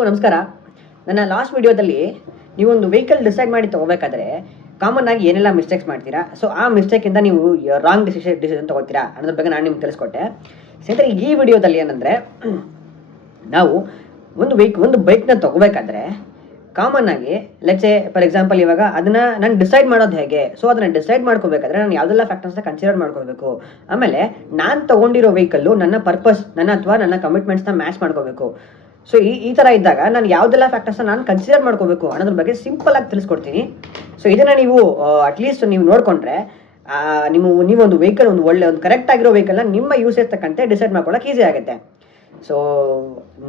ಎಲ್ರಿಗೂ ನಮಸ್ಕಾರ. ನನ್ನ ಲಾಸ್ಟ್ ವಿಡಿಯೋದಲ್ಲಿ ನೀವೊಂದು ವೆಹಿಕಲ್ ಡಿಸೈಡ್ ಮಾಡಿ ತೊಗೋಬೇಕಾದ್ರೆ ಕಾಮನ್ ಆಗಿ ಏನೆಲ್ಲ ಮಿಸ್ಟೇಕ್ಸ್ ಮಾಡ್ತೀರಾ, ಸೊ ಆ ಮಿಸ್ಟೇಕಿಂದ ನೀವು ರಾಂಗ್ ಡಿಸಿಷನ್ ತೊಗೋತೀರಾ ಅನ್ನೋದ್ರ ಬಗ್ಗೆ ನಾನು ನಿಮ್ಗೆ ತಿಳಿಸ್ಕೊಟ್ಟೆ. ಸ್ನೇಹಿತರೆ, ಈ ವಿಡಿಯೋದಲ್ಲಿ ಏನಂದರೆ ನಾವು ಒಂದು ಬೈಕ್ನ ತೊಗೋಬೇಕಾದ್ರೆ ಕಾಮನ್ ಆಗಿ ಲೆಟ್ಸೆ ಫಾರ್ ಎಕ್ಸಾಂಪಲ್ ಇವಾಗ ಅದನ್ನು ನಾನು ಡಿಸೈಡ್ ಮಾಡೋದು ಹೇಗೆ, ಸೊ ಅದನ್ನು ಡಿಸೈಡ್ ಮಾಡ್ಕೋಬೇಕಾದ್ರೆ ನಾನು ಯಾವುದೆಲ್ಲ ಫ್ಯಾಕ್ಟರ್ಸ್ನ ಕನ್ಸಿಡರ್ ಮಾಡ್ಕೋಬೇಕು. ಆಮೇಲೆ ನಾನು ತೊಗೊಂಡಿರೋ ವೆಹಿಕಲ್ಲು ನನ್ನ ಪರ್ಪಸ್ ನನ್ನ ಕಮಿಟ್ಮೆಂಟ್ಸ್ನ ಮ್ಯಾಚ್ ಮಾಡ್ಕೋಬೇಕು. ಸೊ ಈ ಥರ ಇದ್ದಾಗ ನಾನು ಯಾವುದೆಲ್ಲ ಫ್ಯಾಕ್ಟರ್ಸ್ನ ನಾನು ಕನ್ಸಿಡರ್ ಮಾಡ್ಕೋಬೇಕು ಅನ್ನೋದ್ರ ಬಗ್ಗೆ ಸಿಂಪಲ್ ಆಗಿ ತಿಳಿಸ್ಕೊಡ್ತೀನಿ. ಸೊ ಇದನ್ನು ನೀವು ಅಟ್ಲೀಸ್ಟ್ ನೀವು ನೋಡಿಕೊಂಡ್ರೆ ನೀವೊಂದು ವೆಹಿಕಲ್ ಒಂದು ಕರೆಕ್ಟ್ ಆಗಿರೋ ವೆಹಿಕಲ್ನ ನಿಮ್ಮ ಯೂಸೇಜ್ ತಕ್ಕಂತೆ ಡಿಸೈಡ್ ಮಾಡ್ಕೊಳ್ಳೋಕೆ ಈಸಿ ಆಗುತ್ತೆ. ಸೊ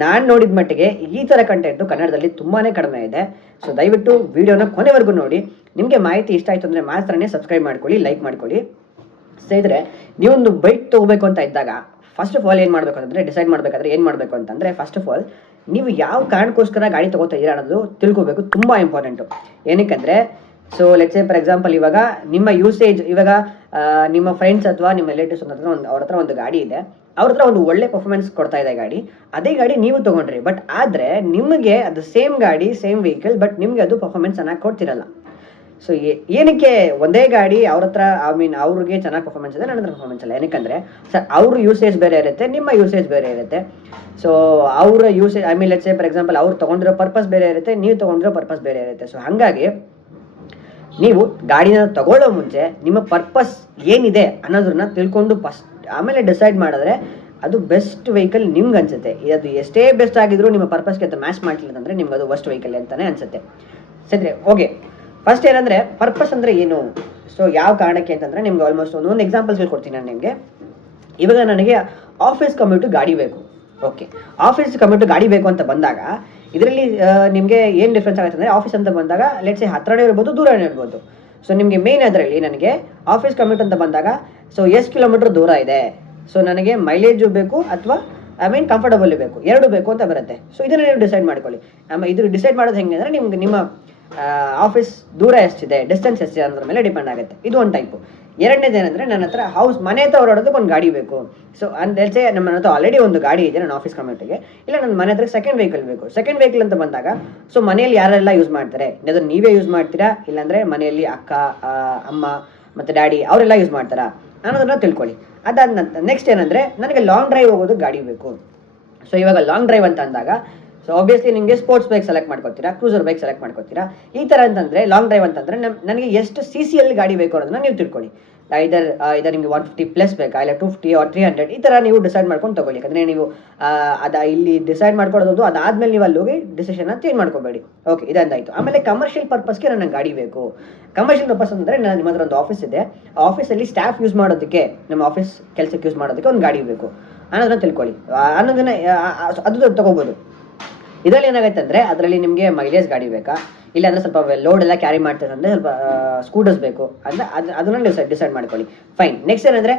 ನಾನು ನೋಡಿದ ಮಟ್ಟಿಗೆ ಈ ಥರ ಕಂಟೆಂಟು ಕನ್ನಡದಲ್ಲಿ ತುಂಬಾ ಕಡಿಮೆ ಇದೆ. ಸೊ ದಯವಿಟ್ಟು ವಿಡಿಯೋನ ಕೊನೆವರೆಗೂ ನೋಡಿ. ನಿಮಗೆ ಮಾಹಿತಿ ಇಷ್ಟ ಆಯಿತು ಅಂದರೆ ಮಾತ್ರನೇ ಸಬ್ಸ್ಕ್ರೈಬ್ ಮಾಡ್ಕೊಳ್ಳಿ, ಲೈಕ್ ಮಾಡ್ಕೊಳ್ಳಿ. ಸ್ನೇಹಿತರೆ, ನೀವೊಂದು ಬೈಕ್ ತೊಗೋಬೇಕು ಅಂತ ಇದ್ದಾಗ ಫಸ್ಟ್ ಆಫ್ ಆಲ್ ಏನು ಮಾಡಬೇಕು ಅಂತಂದರೆ, ಡಿಸೈಡ್ ಮಾಡಬೇಕಾದ್ರೆ ಏನು ಮಾಡಬೇಕು ಅಂತಂದರೆ, ಫಸ್ಟ್ ಆಫ್ ಆಲ್ ನೀವು ಯಾವ ಕಾರಣಕ್ಕೋಸ್ಕರ ಗಾಡಿ ತೊಗೋತಾ ಇದ್ದೀರಾ ಅನ್ನೋದು ತಿಳ್ಕೊಬೇಕು. ತುಂಬ ಇಂಪಾರ್ಟೆಂಟು. ಏನಕ್ಕೆಂದರೆ, so let's say for example ಇವಾಗ ನಿಮ್ಮ ಯೂಸೇಜ್, ಇವಾಗ ನಿಮ್ಮ ಫ್ರೆಂಡ್ಸ್ ಅಥವಾ ನಿಮ್ಮ ರಿಲೇಟಿವ್ಸ್ ಅವ್ರ ಹತ್ರ ಒಂದು ಗಾಡಿ ಇದೆ, ಅವ್ರ ಹತ್ರ ಒಂದು ಒಳ್ಳೆ ಪರ್ಫಾರ್ಮೆನ್ಸ್ ಕೊಡ್ತಾ ಇದೆ ಗಾಡಿ, ಅದೇ ಗಾಡಿ ನೀವು ತೊಗೊಂಡ್ರಿ. ಬಟ್ ಆದರೆ ನಿಮಗೆ ಅದು ಸೇಮ್ ಗಾಡಿ, ಸೇಮ್ ವೆಹಿಕಲ್, ಬಟ್ ನಿಮಗೆ ಅದು ಪರ್ಫಾರ್ಮೆನ್ಸ್ ಚೆನ್ನಾಗಿ ಕೊಡ್ತಿರಲ್ಲ. ಸೊ ಏನಕ್ಕೆ ಒಂದೇ ಗಾಡಿ ಅವ್ರ ಹತ್ರ ಅವ್ರಿಗೆ ಚೆನ್ನಾಗಿ ಪರ್ಫಾರ್ಮೆನ್ಸ್ ಇದೆ, ನನ್ನ ಹತ್ರ ಪರ್ಫಾರ್ಮೆನ್ಸ್ ಇಲ್ಲ? ಏನಕ್ಕಂದರೆ ಸರ್ ಅವ್ರ ಯೂಸೇಜ್ ಬೇರೆ ಇರುತ್ತೆ, ನಿಮ್ಮ ಯೂಸೇಜ್ ಬೇರೆ ಇರುತ್ತೆ. ಸೊ ಅವರ usage let's say for example ಅವ್ರು ತೊಗೊಂಡಿರೋ ಪರ್ಪಸ್ ಬೇರೆ ಇರುತ್ತೆ, ನೀವು ತೊಗೊಂಡಿರೋ ಪರ್ಪಸ್ ಬೇರೆ ಇರುತ್ತೆ. ಸೊ ಹಾಗಾಗಿ ನೀವು ಗಾಡಿನ ತಗೊಳ್ಳೋ ಮುಂಚೆ ನಿಮ್ಮ ಪರ್ಪಸ್ ಏನಿದೆ ಅನ್ನೋದನ್ನ ತಿಳ್ಕೊಂಡು ಆಮೇಲೆ ಡಿಸೈಡ್ ಮಾಡಿದ್ರೆ ಅದು ಬೆಸ್ಟ್ ವೆಹಿಕಲ್ ನಿಮ್ಗೆ ಅನ್ಸುತ್ತೆ. ಅದು ಎಷ್ಟೇ ಬೆಸ್ಟ್ ಆಗಿದ್ರು ನಿಮ್ಮ ಪರ್ಪಸ್ಗೆ ಅದು ಮ್ಯಾಚ್ ಮಾಡಲಿಲ್ಲ ಅಂದರೆ ನಿಮ್ಗೆ ಅದು ವರ್ಸ್ಟ್ ವೆಹಿಕಲ್ ಅಂತಲೇ ಅನ್ಸುತ್ತೆ. ಸರಿ, ಓಕೆ. ಫಸ್ಟ್ ಏನಂದರೆ ಪರ್ಪಸ್ ಅಂದರೆ ಏನು, ಸೊ ಯಾವ ಕಾರಣಕ್ಕೆ ಅಂತಂದರೆ ನಿಮ್ಗೆ ಆಲ್ಮೋಸ್ಟ್ ಒಂದು ಎಕ್ಸಾಂಪಲ್ಸ್ ಹೇಳ್ಕೊಡ್ತೀನಿ ನಾನು ನಿಮಗೆ. ಇವಾಗ ನನಗೆ ಆಫೀಸ್ ಕಮ್ಯೂಟು ಗಾಡಿ ಬೇಕು. ಓಕೆ, ಆಫೀಸ್ ಕಮ್ಯೂಟು ಗಾಡಿ ಬೇಕು ಅಂತ ಬಂದಾಗ ಇದರಲ್ಲಿ ನಿಮಗೆ ಏನು ಡಿಫ್ರೆನ್ಸ್ ಆಗುತ್ತೆ ಅಂದರೆ, ಆಫೀಸ್ ಅಂತ ಬಂದಾಗ ಲೆಟ್ಸ್ ಸೇ ಹತ್ರನೇ ಇರ್ಬೋದು, ದೂರನೇ ಇರ್ಬೋದು. ಸೊ ನಿಮಗೆ ಮೇನ್ ಅದರಲ್ಲಿ ನನಗೆ ಆಫೀಸ್ ಕಮ್ಯೂಟ್ ಅಂತ ಬಂದಾಗ ಸೊ ಎಷ್ಟು ಕಿಲೋಮೀಟ್ರ್ ದೂರ ಇದೆ, ಸೊ ನನಗೆ ಮೈಲೇಜು ಬೇಕು ಅಥವಾ ಕಂಫರ್ಟಬಲ್ ಬೇಕು, ಎರಡು ಬೇಕು ಅಂತ ಬರುತ್ತೆ. ಸೊ ಇದನ್ನು ನೀವು ಡಿಸೈಡ್ ಮಾಡ್ಕೊಳ್ಳಿ. ಇದು ಡಿಸೈಡ್ ಮಾಡೋದು ಹೆಂಗೆ ಅಂದರೆ ನಿಮ್ಮ ಆಫೀಸ್ ದೂರ ಎಷ್ಟಿದೆ, ಡಿಸ್ಟೆನ್ಸ್ ಎಷ್ಟಿದೆ ಅನ್ನೋದ್ರ ಮೇಲೆ ಡಿಪೆಂಡ್ ಆಗುತ್ತೆ. ಇದು ಒಂದು ಟೈಪು. ಎರಡನೇದು ಏನಂದರೆ, ನನ್ನ ಹತ್ರ ಮನೆ ಹತ್ರ ಓಡಾಡೋದಕ್ಕೆ ಒಂದು ಗಾಡಿ ಬೇಕು. ಸೊ ಅಂದೇಳ್ಸೆ ನಮ್ಮ ಹತ್ರ ಆಲ್ರೆಡಿ ಒಂದು ಗಾಡಿ ಇದೆ ನನ್ನ ಆಫೀಸ್ ಕಮ್ಯೂಟಿಗೆ, ಇಲ್ಲ ನನ್ನ ಮನೆ ಹತ್ರ ಸೆಕೆಂಡ್ ವೆಹಿಕಲ್ ಬೇಕು. ಸೆಕೆಂಡ್ ವೆಹಿಕಲ್ ಅಂತ ಬಂದಾಗ ಸೊ ಮನೆಯಲ್ಲಿ ಯಾರೆಲ್ಲ ಯೂಸ್ ಮಾಡ್ತಾರೆ, ಅದನ್ನು ನೀವೇ ಯೂಸ್ ಮಾಡ್ತೀರಾ, ಇಲ್ಲಾಂದರೆ ಮನೆಯಲ್ಲಿ ಅಕ್ಕ, ಅಮ್ಮ ಮತ್ತು ಡ್ಯಾಡಿ ಅವರೆಲ್ಲ ಯೂಸ್ ಮಾಡ್ತಾರಾ ಅನ್ನೋದನ್ನ ತಿಳ್ಕೊಳ್ಳಿ. ಅದಾದ ನಂತರ ನೆಕ್ಸ್ಟ್ ಏನಂದರೆ, ನನಗೆ ಲಾಂಗ್ ಡ್ರೈವ್ ಹೋಗೋದು ಗಾಡಿ ಬೇಕು. ಸೊ ಇವಾಗ ಲಾಂಗ್ ಡ್ರೈವ್ ಅಂತ ಅಂದಾಗ ಸೊ ಆಬ್ವಿಯಸ್ಲಿ ನಿಮಗೆ ಸ್ಪೋರ್ಟ್ಸ್ ಬೈಕ್ ಸೆಲೆಕ್ಟ್ ಮಾಡ್ಕೊತೀರಾ, ಕ್ರೂಸರ್ ಬೈಕ್ ಸೆಲೆಕ್ಟ್ ಮಾಡ್ಕೊತೀರಾ. ಈ ಥರ ಅಂತಂದರೆ ಲಾಂಗ್ ಡ್ರೈವ್ ಅಂತಂದರೆ ನನಗೆ ಎಷ್ಟು CCಯಲ್ಲಿ ಗಾಡಿ ಬೇಕು ಅನ್ನೋದನ್ನ ನೀವು ತಿಳ್ಕೊಳ್ಳಿ. ಇದರ್ ನಿಮಗೆ 150+ ಬೇಕಾ, ಇಲ್ಲ 250 or 300, ಈ ಥರ ನೀವು ಡಿಸೈಡ್ ಮಾಡ್ಕೊಂಡು ತೊಗೊಳ್ಳಿ. ಯಾಕಂದರೆ ನೀವು ಇಲ್ಲಿ ಡಿಸೈಡ್ ಮಾಡ್ಕೊಳ್ಳೋದು, ಅದಾದಮೇಲೆ ನೀವು ಅಲ್ಲಿ ಹೋಗಿ ಡಿಸಿಷನ್ನ ಚೇಂಜ್ ಮಾಡ್ಕೋಬೇಡಿ. ಓಕೆ, ಇದಂದಾಯಿತು. ಆಮೇಲೆ ಕಮರ್ಷಿಯಲ್ ಪರ್ಪಸ್ಗೆ ನನಗೆ ಗಾಡಿ ಬೇಕು. ಕಮರ್ಷಿಯಲ್ ಪರ್ಪಸ್ ಅಂದರೆ ನಿಮ್ಮ ಹತ್ರ ಒಂದು ಆಫೀಸ್ ಇದೆ, ಆಫೀಸಲ್ಲಿ ಸ್ಟಾಫ್ ಯೂಸ್ ಮಾಡೋದಕ್ಕೆ, ನಮ್ಮ ಆಫೀಸ್ ಕೆಲಸಕ್ಕೆ ಯೂಸ್ ಮಾಡೋದಕ್ಕೆ ಒಂದು ಗಾಡಿ ಬೇಕು ಅನ್ನೋದನ್ನ ತಿಳ್ಕೊಳ್ಳಿ. ಅದು ತೊಗೋಬೋದು. ಇದರಲ್ಲಿ ಏನಾಗುತ್ತೆ ಅಂದರೆ, ಅದರಲ್ಲಿ ನಿಮಗೆ ಮೈಲೇಜ್ ಗಾಡಿ ಬೇಕಾ, ಇಲ್ಲಾಂದರೆ ಸ್ವಲ್ಪ ಲೋಡ್ ಎಲ್ಲ ಕ್ಯಾರಿ ಮಾಡ್ತಾರೆ ಅಂದರೆ ಸ್ವಲ್ಪ ಸ್ಕೂಟರ್ಸ್ ಬೇಕು ಅಂದರೆ ಅದನ್ನು ಡಿಸೈಡ್ ಮಾಡ್ಕೊಳ್ಳಿ. ಫೈನ್. ನೆಕ್ಸ್ಟ್ ಏನಂದರೆ,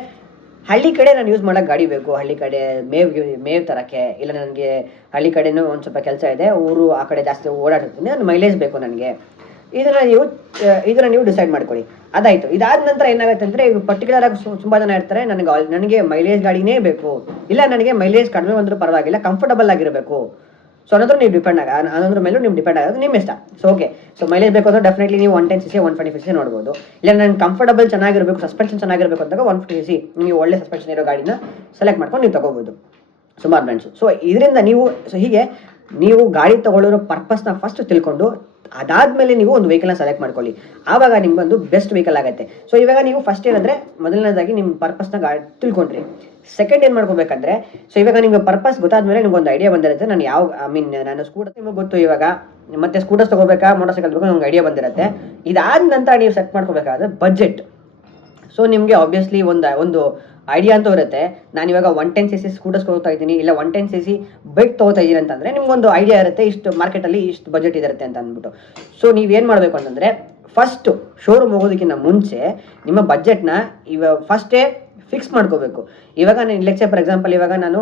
ಹಳ್ಳಿ ಕಡೆ ನಾನು ಯೂಸ್ ಮಾಡೋಕ್ಕೆ ಗಾಡಿ ಬೇಕು. ಹಳ್ಳಿ ಕಡೆ ಮೇವು ತರೋಕ್ಕೆ, ಇಲ್ಲ ನನಗೆ ಹಳ್ಳಿ ಕಡೆನೂ ಒಂದು ಸ್ವಲ್ಪ ಕೆಲಸ ಇದೆ, ಊರು ಆ ಕಡೆ ಜಾಸ್ತಿ ಓಡಾಡ್ತೀನಿ, ನಾನು ಮೈಲೇಜ್ ಬೇಕು ನನಗೆ. ಇದನ್ನು ನೀವು ಡಿಸೈಡ್ ಮಾಡ್ಕೊಳ್ಳಿ. ಅದಾಯಿತು. ಇದಾದ ನಂತರ ಏನಾಗುತ್ತೆ ಅಂದರೆ, ಪರ್ಟಿಕ್ಯುಲರ್ ಆಗಿ ತುಂಬ ಜನ ಇರ್ತಾರೆ, ನನಗೆ ಮೈಲೇಜ್ ಗಾಡಿನೇ ಬೇಕು, ಇಲ್ಲ ನನಗೆ ಮೈಲೇಜ್ ಕಡಿಮೆ ಬಂದರೂ ಪರವಾಗಿಲ್ಲ, ಕಂಫರ್ಟಬಲ್ ಆಗಿರಬೇಕು. ಸೊ ಅನ್ನೋದ್ರ ನೀವು ಅನ್ನೋದ್ರ ಮೇಲೂ ನೀವು ಡಿಪೆಂಡ್ ಆಗೋದು ನಿಮ್ಮ ಇಷ್ಟ. ಸೊ ಓಕೆ, ಸೊ ಮೈಲೇಜ್ ಬೇಕು ಅಂದರೆ ಡೆಫಿನೆಟ್ಲಿ ನೀವು 110cc 125cc ನೋಡ್ಬೋದು. ಇಲ್ಲ ನಾನು ಕಂಫರ್ಟಬಲ್ ಚೆನ್ನಾಗಿರಬೇಕು, ಸಸ್ಪೆನ್ಷನ್ ಚೆನ್ನಾಗಿರಬೇಕು ಅಂದಾಗ 150cc ನಿಮಗೆ ಒಳ್ಳೆ ಸಸ್ಪೆನ್ಷನ್ ಇರೋ ಗಾಡಿನ ಸೆಲೆಕ್ಟ್ ಮಾಡ್ಕೊಂಡು ನೀವು ತೊಗೋಬೋದು. ಸುಮಾರು ಬ್ರ್ಯಾಂಡ್ಸು. ಸೊ ಇದರಿಂದ ಹೀಗೆ ನೀವು ಗಾಡಿ ತೊಗೊಳ್ಳೋರೋ ಪರ್ಪಸ್ನ ಫಸ್ಟ್ ತಿಳ್ಕೊಂಡು ಅದಾದಮೇಲೆ ನೀವು ಒಂದು ವೆಹಿಕಲ್ನ ಸೆಲೆಕ್ಟ್ ಮಾಡ್ಕೊಳ್ಳಿ. ಆವಾಗ ನಿಮ್ಗೊಂದು ಬೆಸ್ಟ್ ವೆಹಿಕಲ್ ಆಗುತ್ತೆ. ಸೊ ಇವಾಗ ನೀವು ಫಸ್ಟ್ ಏನಂದರೆ, ಮೊದಲನೇದಾಗಿ ನಿಮ್ಮ ಪರ್ಪಸ್ನ ತಿಳ್ಕೊಂಡ್ರಿ. ಸೆಕೆಂಡ್ ಏನು ಮಾಡ್ಕೋಬೇಕಂದ್ರೆ, ಸೊ ಇವಾಗ ನಿಮ್ಗೆ ಪರ್ಪಸ್ ಗೊತ್ತಾದ್ಮೇಲೆ ನಿಮ್ಗೊಂದು ಐಡಿಯಾ ಬಂದಿರುತ್ತೆ. ನಾನು ಸ್ಕೂಟರ್ ನಿಮಗೆ ಗೊತ್ತು, ಇವಾಗ ಮತ್ತೆ ಸ್ಕೂಟರ್ಸ್ ತೊಗೋಬೇಕಾ, ಮೋಟರ್ ಸೈಕಲ್ ಬೇಕು, ನಮ್ಗೆ ಐಡಿಯಾ ಬಂದಿರುತ್ತೆ. ಇದಾದ ನಂತರ ನೀವು ಸೆಟ್ ಮಾಡ್ಕೋಬೇಕಾದ್ರೆ ಬಜೆಟ್. ಸೊ ನಿಮಗೆ ಆಬ್ವಿಯಸ್ಲಿ ಒಂದು ಐಡಿಯಾ ಅಂತೂ ಇರುತ್ತೆ. ನಾನು ಇವಾಗ 110cc ಸ್ಕೂಟರ್ಸ್ ತೊಗೋತಾ ಇದ್ದೀನಿ, ಇಲ್ಲ 110cc ಬೈಕ್ ತೊಗೋತಾ ಇದ್ದೀನಿ ಅಂತಂದರೆ ನಿಮ್ಗೊಂದು ಐಡಿಯಾ ಇರುತ್ತೆ, ಇಷ್ಟು ಮಾರ್ಕೆಟಲ್ಲಿ ಇಷ್ಟು ಬಜೆಟ್ ಇರುತ್ತೆ ಅಂತ ಅಂದ್ಬಿಟ್ಟು. ಸೊ ನೀವೇನು ಮಾಡಬೇಕು ಅಂತಂದರೆ, ಫಸ್ಟು ಶೋರೂಮ್ ಹೋಗೋದಕ್ಕಿಂತ ಮುಂಚೆ ನಿಮ್ಮ ಬಜೆಟ್ನ ಫಸ್ಟೇ ಫಿಕ್ಸ್ ಮಾಡ್ಕೋಬೇಕು. ಇವಾಗ ನಾನು ಲೆಟ್ಸ್ ಸೇ ಫಾರ್ ಎಕ್ಸಾಂಪಲ್ ಇವಾಗ ನಾನು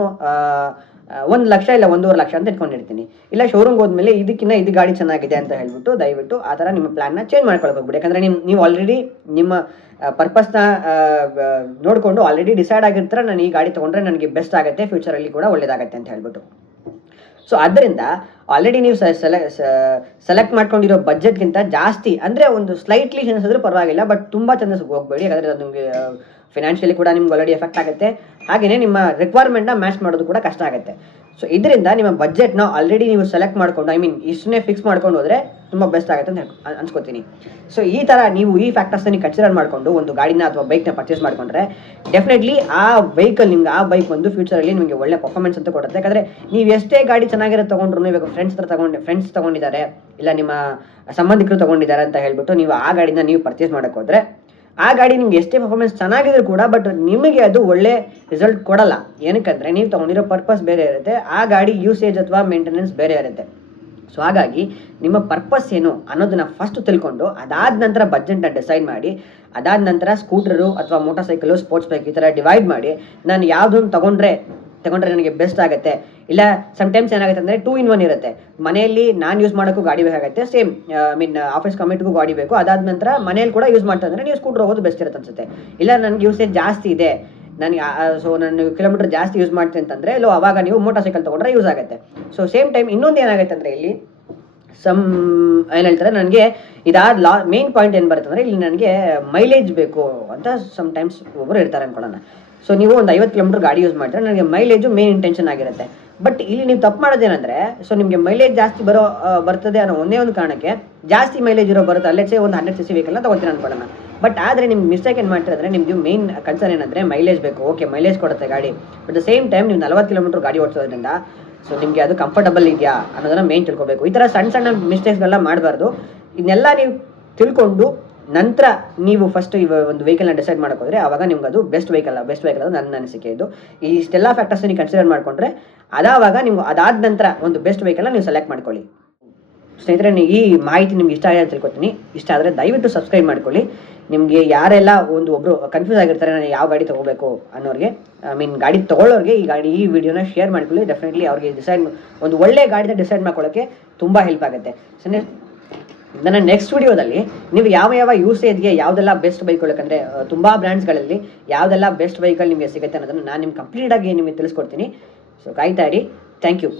1 ಲಕ್ಷ ಇಲ್ಲ 1.5 ಲಕ್ಷ ಅಂತ ಇಟ್ಕೊಂಡಿರ್ತೀನಿ. ಇಲ್ಲ ಶೋರೂಮ್ಗೆ ಹೋದ್ಮೇಲೆ ಇದು ಗಾಡಿ ಚೆನ್ನಾಗಿದೆ ಅಂತ ಹೇಳ್ಬಿಟ್ಟು ದಯವಿಟ್ಟು ಆ ಥರ ನಿಮ್ಮ ಪ್ಲ್ಯಾನ್ನ ಚೇಂಜ್ ಮಾಡ್ಕೊಳಕ್ಕೆ ಹೋಗ್ಬಿಡಿ. ಯಾಕಂದರೆ ನೀವು ಆಲ್ರೆಡಿ ನಿಮ್ಮ ಪರ್ಪಸ್ನ ನೋಡಿಕೊಂಡು ಆಲ್ರೆಡಿ ಡಿಸೈಡ್ ಆಗಿರ್ತಾರೆ, ನಾನು ಈ ಗಾಡಿ ತೊಗೊಂಡ್ರೆ ನನಗೆ ಬೆಸ್ಟ್ ಆಗುತ್ತೆ, ಫ್ಯೂಚರಲ್ಲಿ ಕೂಡ ಒಳ್ಳೇದಾಗುತ್ತೆ ಅಂತ ಹೇಳ್ಬಿಟ್ಟು. ಸೊ ಅದರಿಂದ ಆಲ್ರೆಡಿ ನೀವು ಸೆಲೆಕ್ಟ್ ಮಾಡ್ಕೊಂಡಿರೋ ಬಜೆಟ್ಗಿಂತ ಜಾಸ್ತಿ ಅಂದರೆ ಒಂದು ಸ್ಲೈಟ್ಲಿ ಚೇಂಜಸ್ ಆದರೂ ಪರವಾಗಿಲ್ಲ, ಬಟ್ ತುಂಬ ಚೇಂಜಸ್ ಹೋಗಬೇಡಿ. ಯಾಕಂದರೆ ಅದು ನಿಮಗೆ ಫಿನಾನ್ಷಿಯಲಿ ಕೂಡ ನಿಮ್ಗೆ ಆಲ್ರೆಡಿ ಎಫೆಕ್ಟ್ ಆಗುತ್ತೆ, ಹಾಗೆಯೇ ನಿಮ್ಮ ರಿಕ್ವೈರ್ಮೆಂಟ್ನ ಮ್ಯಾಚ್ ಮಾಡೋದು ಕೂಡ ಕಷ್ಟ ಆಗುತ್ತೆ. ಸೊ ಇದರಿಂದ ನಿಮ್ಮ ಬಜೆಟ್ನ ಆಲ್ರೆಡಿ ನೀವು ಸೆಲೆಕ್ಟ್ ಮಾಡಿಕೊಂಡು ಇಷ್ಟನ್ನೇ ಫಿಕ್ಸ್ ಮಾಡ್ಕೊಂಡು ಹೋದರೆ ತುಂಬ ಬೆಸ್ಟ್ ಆಗುತ್ತೆ ಅಂತ ಅನ್ಸ್ಕೊತೀನಿ. ಸೊ ಈ ಥರ ನೀವು ಈ ಫ್ಯಾಕ್ಟರ್ಸ್ನ ನೀವು ಕನ್ಸಿಡರ್ ಮಾಡಿಕೊಂಡು ಒಂದು ಗಾಡಿನ ಅಥವಾ ಬೈಕ್ನ ಪರ್ಚೇಸ್ ಮಾಡಿಕೊಂಡ್ರೆ ಡೆಫಿನೆಟ್ಲಿ ಆ ವೆಹಿಕಲ್ ನಿಮ್ಗೆ ಆ ಬೈಕ್ ಒಂದು ಫ್ಯೂಚರಲ್ಲಿ ನಿಮಗೆ ಒಳ್ಳೆ ಪರ್ಫಾರ್ಮೆನ್ಸ್ ಅಂತ ಕೊಡುತ್ತೆ. ಯಾಕಂದರೆ ನೀವು ಎಷ್ಟೇ ಗಾಡಿ ಚೆನ್ನಾಗಿರೋದು ತೊಗೊಂಡ್ರು, ಇವಾಗ ಫ್ರೆಂಡ್ಸ್ ತೊಗೊಂಡಿದ್ದಾರೆ, ಇಲ್ಲ ನಿಮ್ಮ ಸಂಬಂಧಿಕರು ತೊಗೊಂಡಿದ್ದಾರೆ ಅಂತ ಹೇಳ್ಬಿಟ್ಟು ನೀವು ಆ ಗಾಡಿನ ನೀವು ಪರ್ಚೇಸ್ ಮಾಡೋಕ್ಕೆ ಹೋದರೆ ಆ ಗಾಡಿ ನಿಮ್ಗೆ ಎಷ್ಟೇ ಪರ್ಫಾರ್ಮೆನ್ಸ್ ಚೆನ್ನಾಗಿದ್ರು ಕೂಡ ಬಟ್ ನಿಮಗೆ ಅದು ಒಳ್ಳೆ ರಿಸಲ್ಟ್ ಕೊಡಲ್ಲ. ಏನಕ್ಕಂದರೆ ನೀವು ತೊಗೊಂಡಿರೋ ಪರ್ಪಸ್ ಬೇರೆ ಇರುತ್ತೆ, ಆ ಗಾಡಿ ಯೂಸೇಜ್ ಅಥವಾ ಮೇಂಟೆನೆನ್ಸ್ ಬೇರೆ ಇರುತ್ತೆ. ಸೊ ಹಾಗಾಗಿ ನಿಮ್ಮ ಪರ್ಪಸ್ ಏನು ಅನ್ನೋದನ್ನ ಫಸ್ಟ್ ತಿಳ್ಕೊಂಡು ಅದಾದ ನಂತರ ಬಜೆಟ್ನ ಡಿಸೈಡ್ ಮಾಡಿ, ಅದಾದ ನಂತರ ಸ್ಕೂಟರು ಅಥವಾ ಮೋಟರ್ ಸೈಕಲು, ಸ್ಪೋರ್ಟ್ಸ್ ಬೈಕ್ ಈ ಥರ ಡಿವೈಡ್ ಮಾಡಿ ನಾನು ಯಾವುದನ್ನು ತಗೊಂಡ್ರೆ ನನಗೆ ಬೆಸ್ಟ್ ಆಗುತ್ತೆ. ಇಲ್ಲ ಸಮ್ಟೈಮ್ಸ್ ಏನಾಗುತ್ತೆ ಅಂದರೆ 2 in 1 ಇರುತ್ತೆ. ಮನೆಯಲ್ಲಿ ನಾನು ಯೂಸ್ ಮಾಡೋಕ್ಕೂ ಗಾಡಿ ಬೇಕಾಗುತ್ತೆ, ಸೇಮ್ ಆಫೀಸ್ ಕಮಿಟ್ಗೂ ಗಾಡಿ ಬೇಕು. ಅದಾದ ನಂತರ ಮನೇಲಿ ಕೂಡ ಯೂಸ್ ಮಾಡ್ತಾ ಇದ್ದರೆ ನೀವು ಸ್ಕೂಟರ್ ಹೋಗೋದು ಬೆಸ್ಟ್ ಇರುತ್ತೆ ಅನ್ಸುತ್ತೆ. ಇಲ್ಲ ನನಗೆ ಯೂಸೇಜ್ ಜಾಸ್ತಿ ಇದೆ, ನನಗೆ ನಾನು ಕಿಲೋಮೀಟರ್ ಜಾಸ್ತಿ ಯೂಸ್ ಮಾಡ್ತೀನಿ ಅಂತಂದರೆ ಅವಾಗ ನೀವು ಮೋಟರ್ ಸೈಕಲ್ ತೊಗೊಂಡ್ರೆ ಯೂಸ್ ಆಗುತ್ತೆ. ಸೊ ಸೇಮ್ ಟೈಮ್ ಇನ್ನೊಂದು ಏನಾಗುತ್ತೆ ಅಂದರೆ ಇಲ್ಲಿ ಏನು ಹೇಳ್ತಾರೆ, ನನಗೆ ಇದಾದ ಮೇನ್ ಪಾಯಿಂಟ್ ಏನು ಬರುತ್ತೆ ಅಂದರೆ ಇಲ್ಲಿ ನನಗೆ ಮೈಲೇಜ್ ಬೇಕು ಅಂತ ಸಮ್ಟೈಮ್ಸ್ ಒಬ್ಬರು ಇರ್ತಾರೆ ಅನ್ಕೊಳ್ಳೋಣ. ಸೊ ನೀವು ಒಂದು 50 ಕಿಲೋಮೀಟರ್ ಗಾಡಿ ಯೂಸ್ ಮಾಡಿದ್ರೆ ನನಗೆ ಮೈಲೇಜು ಮೇನ್ ಇಂಟೆನ್ಷನ್ ಆಗಿರುತ್ತೆ. ಬಟ್ ಇಲ್ಲಿ ನೀವು ತಪ್ಪು ಮಾಡೋದೇನೆಂದರೆ, ಸೊ ನಿಮಗೆ ಮೈಲೇಜ್ ಜಾಸ್ತಿ ಬರ್ತದೆ ಅನ್ನೋ ಒಂದೇ ಒಂದು ಕಾರಣಕ್ಕೆ ಜಾಸ್ತಿ ಮೈಲೇಜ್ ಬರುತ್ತೆ. ಅಲ್ಲೇ ಒಂದು 100 cc ವೆಹಿಕಲ್ನ ತೊಗೊಳ್ತೀನಿ ಅನ್ಕೊಳ್ಳೋಣ. ಬಟ್ ಆದರೆ ನಿಮ್ಗೆ ಮಿಸ್ಟೇಕ್ ಏನು ಮಾಡ್ತಿದ್ರೆ, ನಿಮಗೆ ಮೇನ್ ಕನ್ಸರ್ನ್ ಏನಂದರೆ ಮೈಲೇಜ್ ಬೇಕು. ಓಕೆ, ಮೈಲೇಜ್ ಕೊಡುತ್ತೆ ಗಾಡಿ, ಬಟ್ ದ ಸೇಮ್ ಟೈಮ್ ನೀವು 40 ಕಿಲೋಮೀಟರ್ ಗಾಡಿ ಓಡಿಸೋದ್ರಿಂದ ಸೊ ನಿಮಗೆ ಅದು ಕಂಫರ್ಟಬಲ್ ಇದೆಯಾ ಅನ್ನೋದನ್ನ ಮೇನ್ ತಿಳ್ಕೊಬೇಕು. ಈ ಥರ ಸಣ್ಣ ಮಿಸ್ಟೇಕ್ಸ್ಗಳನ್ನ ಮಾಡಬಾರ್ದು. ಇದನ್ನೆಲ್ಲ ನೀವು ತಿಳ್ಕೊಂಡು ನಂತರ ನೀವು ಫಸ್ಟ್ ಒಂದು ವೆಹಿಕಲ್ನ ಡಿಸೈಡ್ ಮಾಡೋಕ್ಕೋದ್ರೆ ಆವಾಗ ನಿಮ್ಗೆ ಅದು ಬೆಸ್ಟ್ ವೆಹಿಕಲ್ ಅದು ನನ್ನ ಅನಿಸಿಕೆ. ಇದು ಇಷ್ಟೆಲ್ಲ ಫ್ಯಾಕ್ಟರ್ಸ್ ನೀವು ಕನ್ಸಿಡರ್ ಮಾಡಿಕೊಂಡ್ರೆ ಅದಾವಾಗ ನಿಮ್ಗೆ ಅದಾದ ನಂತರ ಒಂದು ಬೆಸ್ಟ್ ವೆಹಿಕಲ್ನ ನೀವು ಸೆಲೆಕ್ಟ್ ಮಾಡ್ಕೊಳ್ಳಿ. ಸ್ನೇಹಿತರೆ, ಈ ಮಾಹಿತಿ ನಿಮ್ಗೆ ಇಷ್ಟ ಆಗಿದೆ ಅಂತ ತಿಳ್ಕೊತೀನಿ. ಇಷ್ಟ ಆದರೆ ದಯವಿಟ್ಟು ಸಬ್ಸ್ಕ್ರೈಬ್ ಮಾಡ್ಕೊಳ್ಳಿ. ನಿಮಗೆ ಯಾರೆಲ್ಲ ಒಬ್ಬರು ಕನ್ಫ್ಯೂಸ್ ಆಗಿರ್ತಾರೆ ನಾನು ಯಾವ ಗಾಡಿ ತೊಗೋಬೇಕು ಅನ್ನೋರಿಗೆ, ಗಾಡಿ ತೊಗೊಳ್ಳೋರಿಗೆ ಈ ವಿಡಿಯೋನ ಶೇರ್ ಮಾಡ್ಕೊಳ್ಳಿ. ಡೆಫಿನೆಟ್ಲಿ ಅವ್ರಿಗೆ ಒಂದು ಒಳ್ಳೆ ಗಾಡಿನ ಡಿಸೈಡ್ ಮಾಡ್ಕೊಳ್ಳೋಕ್ಕೆ ತುಂಬ ಹೆಲ್ಪ್ ಆಗುತ್ತೆ. ನನ್ನ ನೆಕ್ಸ್ಟ್ ವಿಡಿಯೋದಲ್ಲಿ ನೀವು ಯಾವ ಯೂಸೇಜ್ಗೆ ಯಾವುದೆಲ್ಲ ಬೆಸ್ಟ್ ಬೈಕ್ಗಳು, ಯಾಕಂದರೆ ತುಂಬ ಬ್ರ್ಯಾಂಡ್ಸ್ಗಳಲ್ಲಿ ಯಾವುದೆಲ್ಲ ಬೆಸ್ಟ್ ವೆಹಿಕಲ್ ನಿಮಗೆ ಸಿಗುತ್ತೆ ಅನ್ನೋದನ್ನು ನಾನು ನಿಮ್ಗೆ ಕಂಪ್ಲೀಟಾಗಿ ನಿಮಗೆ ತಿಳಿಸ್ಕೊಡ್ತೀನಿ. ಸೊ ಕಾಯ್ತಾ ಇರಿ. Thank you.